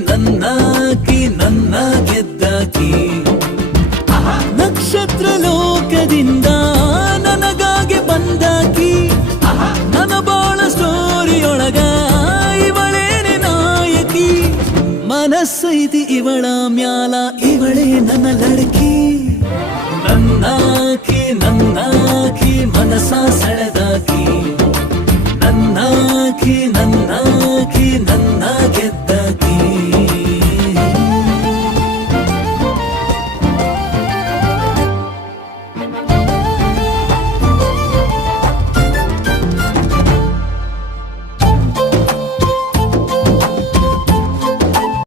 ನನ್ನಾಕಿ ನನ್ನ ಗೆದ್ದಾಕಿ ನಕ್ಷತ್ರ ಲೋಕದಿಂದ ನನಗಾಗಿ ಬಂದಾಕಿ ನನ್ನ ಬಾಳ ಸ್ಟೋರಿಯೊಳಗ ಇವಳೇನೆ ನಾಯಕಿ ಮನಸ್ಸೈತಿ ಇವಳ ಮ್ಯಾಲ ಇವಳೇ ನನ್ನ ಲಡಕಿ ನನ್ನಾಕಿ ಮನಸ ಸೆಳೆದಾಕಿ ನನ್ನಾಕಿ ನನ್ನ ಗೆದ್ದ